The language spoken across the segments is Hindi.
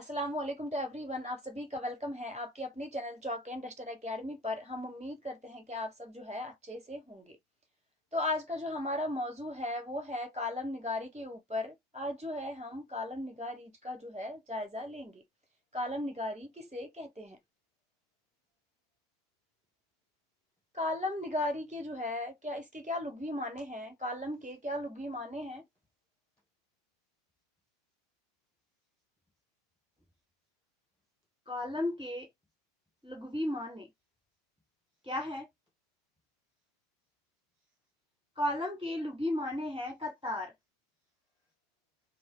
अस्सलाम वालेकुम टू एवरीवन। आप सभी का वेलकम है आपके अपने channel chalk and duster academy पर। हम उम्मीद करते हैं कि आप सब जो है अच्छे से होंगे। तो आज का जो हमारा मौजू है वो है कालम निगारी के ऊपर। आज जो है हम कालम निगारी का जो है जायजा लेंगे। कालम निगारी किसे कहते हैं? कालम निगारी के जो है क्या इसके क्या लुग़वी माने हैं? कालम के क्या लुग़वी माने हैं? कालम के लुग़वी माने क्या है? कॉलम के लुग़वी माने हैं कतार।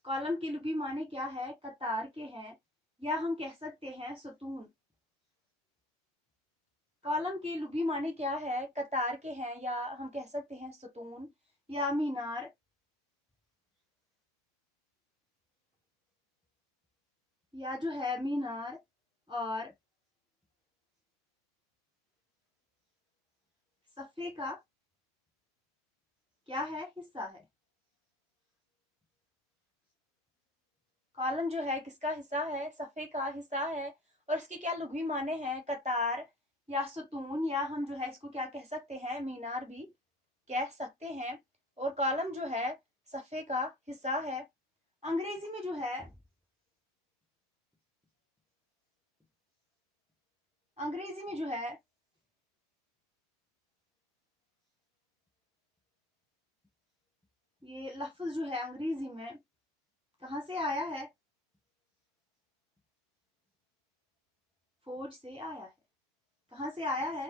कॉलम के लुग़वी माने क्या है? कतार के हैं, या हम कह सकते हैं सतून। कॉलम के लुग़वी माने क्या है? कतार के हैं, या हम कह सकते हैं सतून या मीनार, या जो है मीनार और सफ़े का क्या है? हिस्सा है। कॉलम जो है किसका हिस्सा है? सफ़े का हिस्सा है। और इसके क्या लुग़वी माने हैं? कतार या सतून, या हम जो है इसको क्या कह सकते हैं? मीनार भी कह सकते हैं। और कॉलम जो है सफ़े का हिस्सा है। अंग्रेजी में जो है अंग्रेजी में जो है ये लफ्ज़ जो है अंग्रेजी में कहाँ से आया है? फ़ौज से आया है। कहाँ से आया है?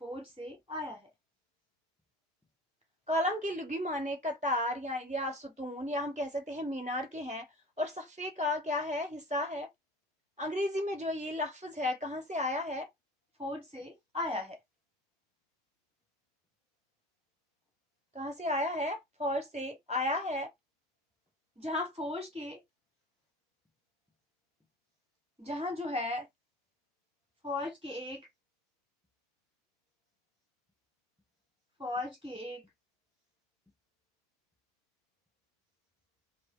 फ़ौज से आया है। कॉलम की लुग़वी माने कतार या सतून, या हम कह सकते हैं मीनार के हैं। और सफ़े का क्या है? हिस्सा है। अंग्रेजी में जो ये लफ्ज़ है कहाँ से आया है? फ़ौज से आया है। कहाँ से आया है? फ़ौज से आया है। जहाँ फ़ौज के जहाँ जो है फ़ौज के एक फ़ौज के एक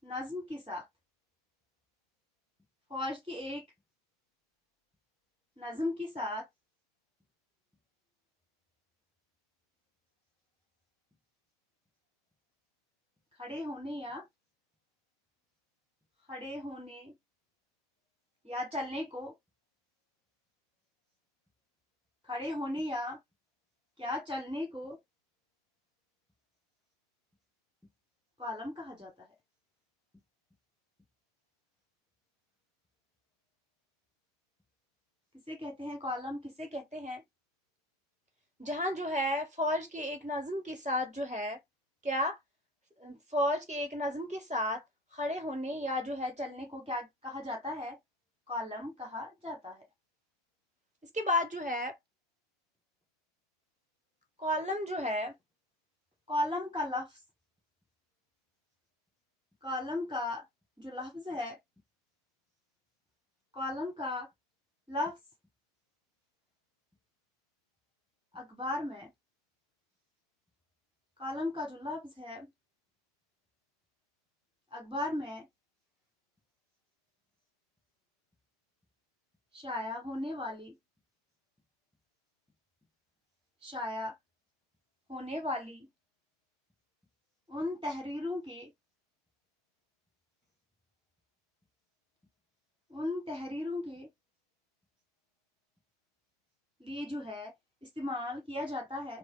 नज़्म के साथ फ़ौज के एक नज़्म के साथ खड़े होने या खड़े होने या चलने को खड़े होने या क्या चलने को कॉलम कहा जाता है। किसे कहते हैं? कॉलम किसे कहते हैं? जहाँ जो है फ़ौज के एक नज़्म के साथ जो है क्या फ़ौज के एक नज़्म के साथ खड़े होने या जो है चलने को क्या कहा जाता है? कॉलम कहा जाता है। इसके बाद जो है कॉलम जो है कॉलम का लफ्ज़ कॉलम का जो लफ्ज़ है कॉलम का लफ्ज़ अखबार में कॉलम का जो लफ्ज़ है अखबार में शाया होने वाली शाया होने वाली उन तहरीरों के उन तहरीरों के लिए जो है इस्तेमाल किया जाता है।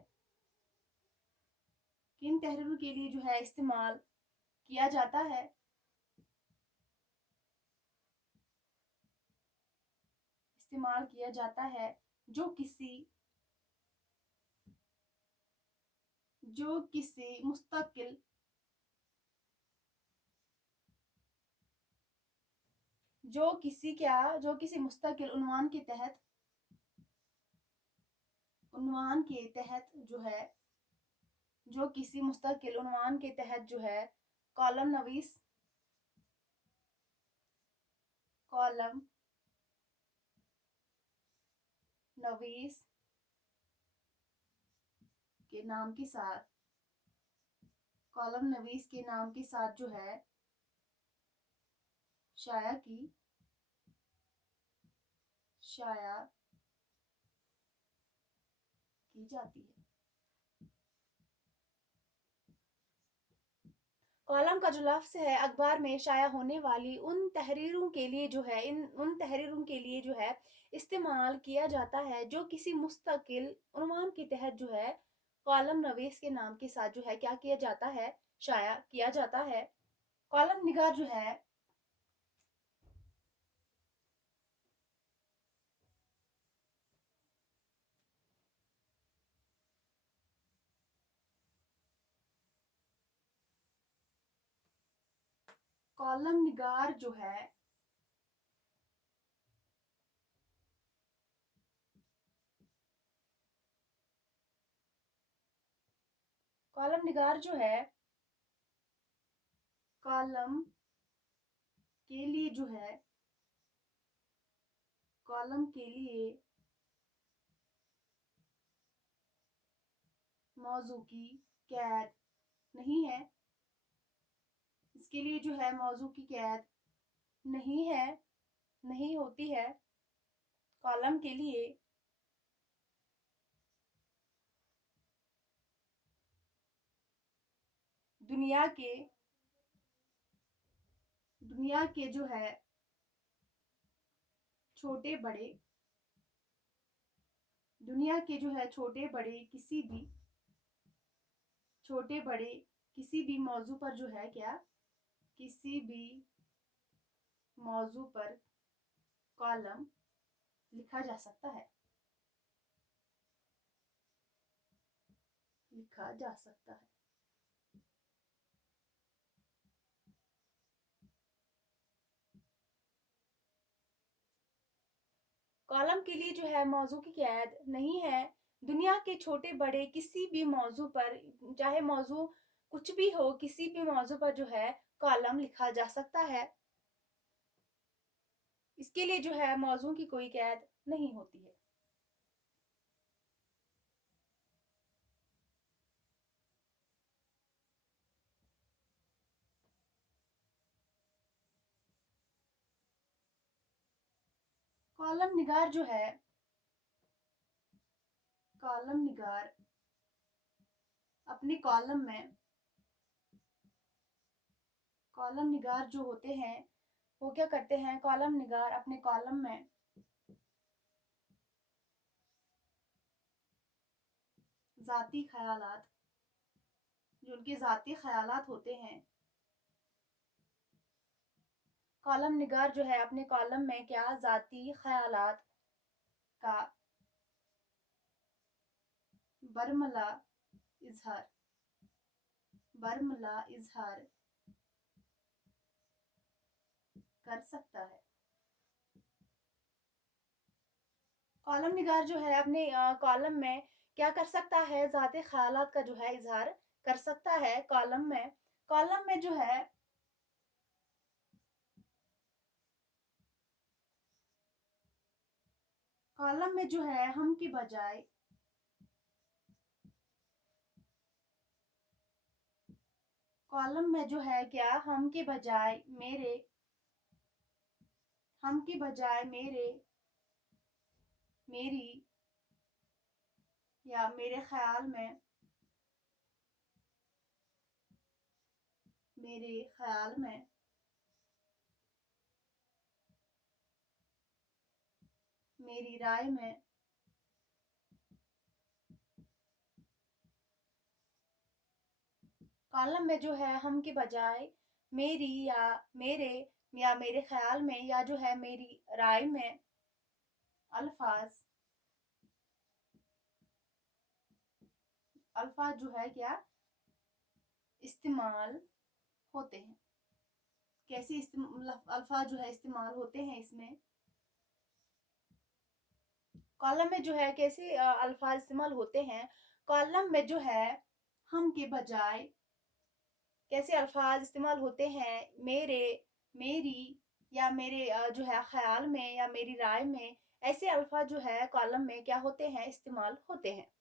किन तहरीरों के लिए जो है इस्तेमाल किया जाता है? इस्तेमाल किया जाता है जो किसी जो किसी मुस्तकिल जो किसी मुस्तकिल उन्वान के तहत जो है जो किसी मुस्तकिल उन्वान के तहत जो है कॉलम नवीस कॉलम नवीस के नाम के साथ कॉलम नवीस के नाम के साथ जो है शाया की शाया की जाती है। कॉलम का जो लफ्ज़ है अखबार में शाया होने वाली उन तहरीरों के लिए जो है इन उन तहरीरों के लिए जो है इस्तेमाल किया जाता है जो किसी मुस्तकिल उन्वान के तहत जो है कॉलम नवीस के नाम के साथ जो है क्या किया जाता है, शाया किया जाता है। कॉलम निगार जो है कॉलम निगार जो है कॉलम निगार जो है कॉलम के लिए जो है कॉलम के लिए मौजू की कैद नहीं है, इसके लिए जो है मौजू की कैद नहीं है, नहीं होती है। कॉलम के लिए दुनिया के दुनिया के जो है छोटे बड़े दुनिया के जो है छोटे बड़े किसी भी मौजू पर जो है क्या किसी भी मौजू पर कॉलम लिखा जा सकता है, लिखा जा सकता है। कॉलम के लिए जो है मौजू की कैद नहीं है, दुनिया के छोटे बड़े किसी भी मौजू पर, चाहे मौजू कुछ भी हो, किसी भी मौजू पर जो है कॉलम लिखा जा सकता है। इसके लिए जो है मौजू की कोई कैद नहीं होती है। कॉलम निगार जो है कॉलम निगार अपने कॉलम निगार जो होते हैं वो क्या करते हैं, कॉलम निगार अपने कॉलम में ज़ाती ख़यालात, जो उनके ज़ाती ख़यालात होते हैं, कॉलम निगार जो है अपने कॉलम में क्या ज़ाती ख़यालात का बरमला इज़हार बरमला इज़हार कर सकता है। कॉलम निगार जो है अपने कॉलम में क्या कर सकता है, ज़ाती ख़यालात का जो है इज़हार कर सकता है। कॉलम में जो है कॉलम में जो है हम की बजाय कॉलम में जो है क्या हम की बजाय मेरे मेरी या मेरे ख्याल में मेरी राय में कॉलम में जो है हम के बजाय मेरी या मेरे ख्याल में या जो है मेरी राय में अल्फाज अल्फाज जो है क्या इस्तेमाल होते हैं। कैसे अल्फाज जो है इस्तेमाल होते हैं इसमें, कॉलम में जो है कैसे अल्फाज इस्तेमाल होते हैं। कॉलम में जो है हम के बजाय कैसे अल्फाज इस्तेमाल होते हैं, मेरे मेरी या मेरे जो है ख्याल में या मेरी राय में, ऐसे अल्फाज जो है कॉलम में क्या होते हैं, इस्तेमाल होते हैं।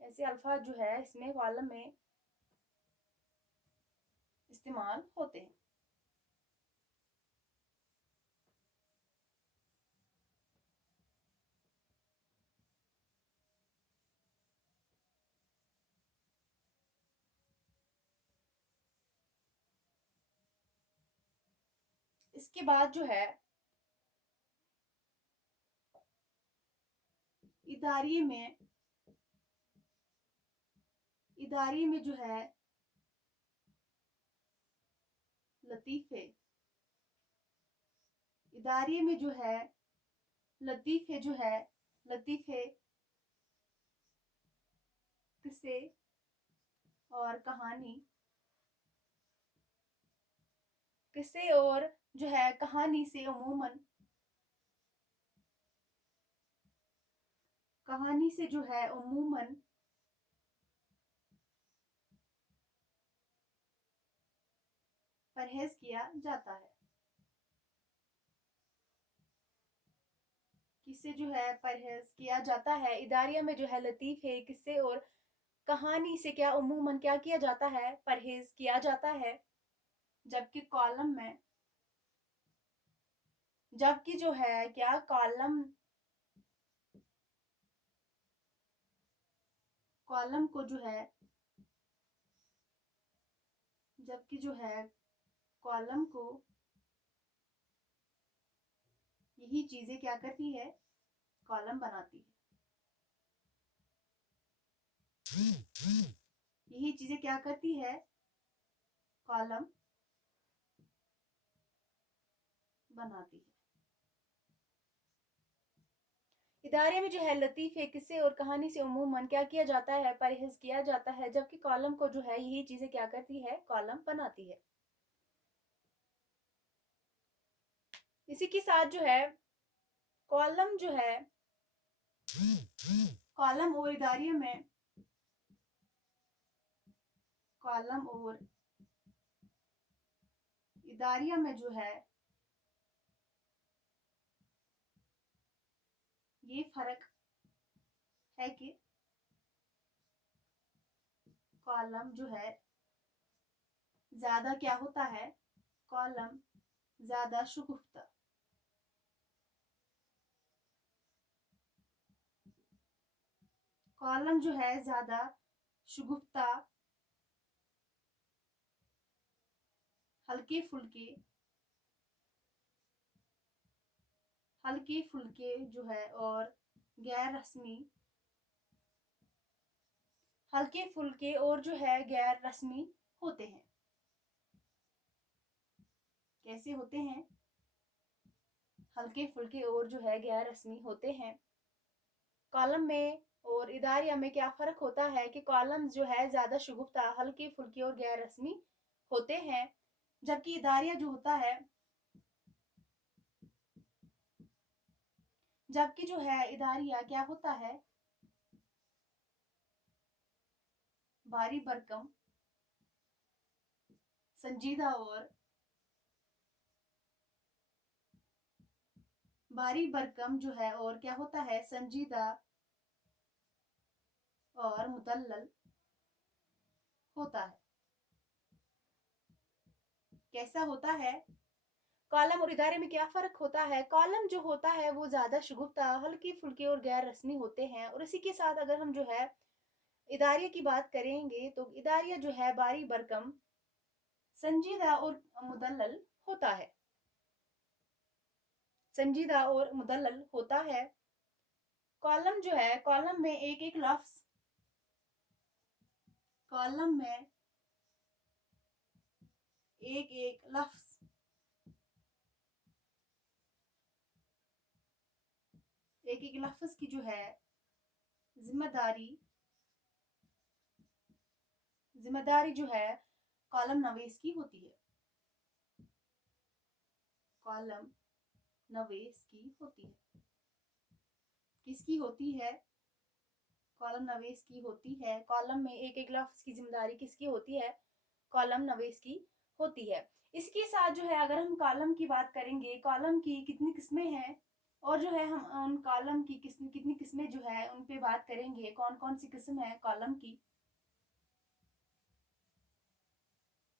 ऐसे अल्फाज जो है इसमें कॉलम में इस्तेमाल होते हैं। इसके बाद जो है इदारिये में जो है लतीफ़े, इदारिये में जो है लतीफ़े किस्से और कहानी, किस्से और जो है कहानी से अमूमन, कहानी से जो है अमूमन परहेज किया जाता है। किससे जो है परहेज किया जाता है? इदारिया में जो है लतीफ़े, किस्से और कहानी से क्या अमूमन क्या किया जाता है? परहेज किया जाता है। जबकि कॉलम में, जबकि जो है क्या कॉलम, कॉलम को जो है, जबकि जो है कॉलम को यही चीजें क्या करती है? कॉलम बनाती है। यही चीजें क्या करती है? कॉलम बनाती है। इदारे में जो है लतीफ़े, किस्से और कहानी से अमूमन क्या किया जाता है? परहेज किया जाता है। जबकि कॉलम को जो है यही चीजें क्या करती है? कॉलम बनाती है। इसी के साथ जो है कॉलम जो है, कॉलम और इदारिये में, कॉलम और इदारिया में जो है ये फर्क है कि कॉलम जो है ज्यादा क्या होता है? कॉलम ज्यादा शगुफ्ता, कॉलम जो है ज्यादा शगुफ्ता, हल्के फुल्के, हल्के फुल्के जो है और गैर रस्मी, हल्के फुल्के और जो है गैर रस्मी होते हैं। कैसे होते हैं? हल्के फुल्के और जो है गैर रस्मी होते हैं। कॉलम में और इदारिया में क्या फ़र्क होता है कि कॉलम जो है ज़्यादा शगुफ्ता, हल्के फुल्के और गैर रस्मी होते हैं। जबकि इदारिया जो होता है, जबकि जो है इदारिया क्या होता है? भारी भरकम, संजीदा और भारी भरकम जो है और क्या होता है? संजीदा और मुदल्लल होता है। कैसा होता है? कॉलम और इदारे में क्या फ़र्क होता है? कॉलम जो होता है वो ज़्यादा शगुफ्ता, हल्के फुल्के और गैर रस्मी होते हैं। और इसी के साथ अगर हम जो है इदारिया की बात करेंगे तो इदारिया जो है भारी भरकम, संजीदा और मुदल्लल होता है। संजीदा और मुदल्लल होता है। कॉलम जो है, कॉलम में एक एक लफ्ज, कॉलम में एक एक लफ्ज, एक एक लफ्ज की जो है जिम्मेदारी, जिम्मेदारी जो है कॉलम नवीस की होती है। कॉलम नवीस की होती है। किसकी होती है? कॉलम नवीस की होती है। कॉलम में एक एक लफ्ज की जिम्मेदारी किसकी होती है? कॉलम नवीस की होती है। इसके साथ जो है अगर हम कॉलम की बात करेंगे, कॉलम की कितनी किस्में हैं और जो है हम उन कॉलम की कितनी किस्में जो है उन पे बात करेंगे, कौन कौन सी किस्म है कॉलम की।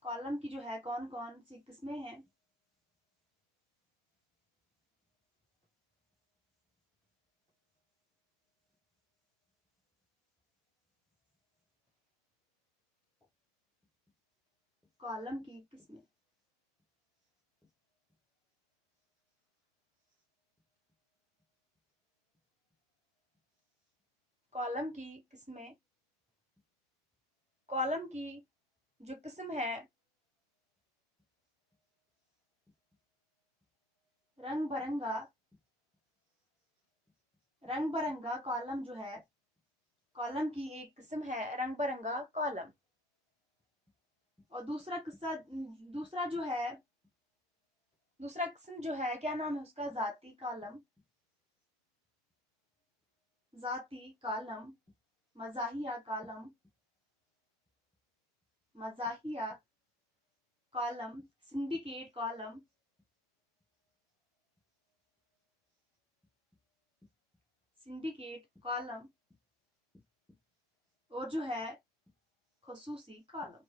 कॉलम की जो है कौन कौन सी किस्में हैं? कॉलम की किस्में। कॉलम की किस्में। कॉलम की जो किस्म है, रंग बिरंगा, रंग बिरंगा कॉलम जो है, कॉलम की एक किस्म है रंग बिरंगा कॉलम। और दूसरा जो है, दूसरा किस्म जो है क्या नाम है उसका? जाती कॉलम। जाती कॉलम, मज़ाहिया कॉलम, मज़ाहिया column, syndicate column, syndicate column, और जो है खसूसी कॉलम।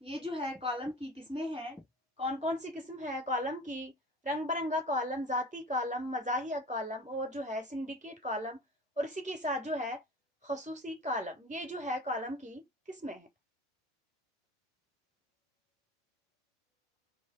ये जो है कॉलम की किस्में हैं। कौन कौन सी किस्म है कॉलम की? रंग बिरंगा कॉलम, जाती कॉलम, मज़ाहिया कॉलम, और जो है सिंडिकेट कॉलम, और इसी के साथ जो है खसूसी कॉलम। ये जो है कॉलम की किस्में हैं।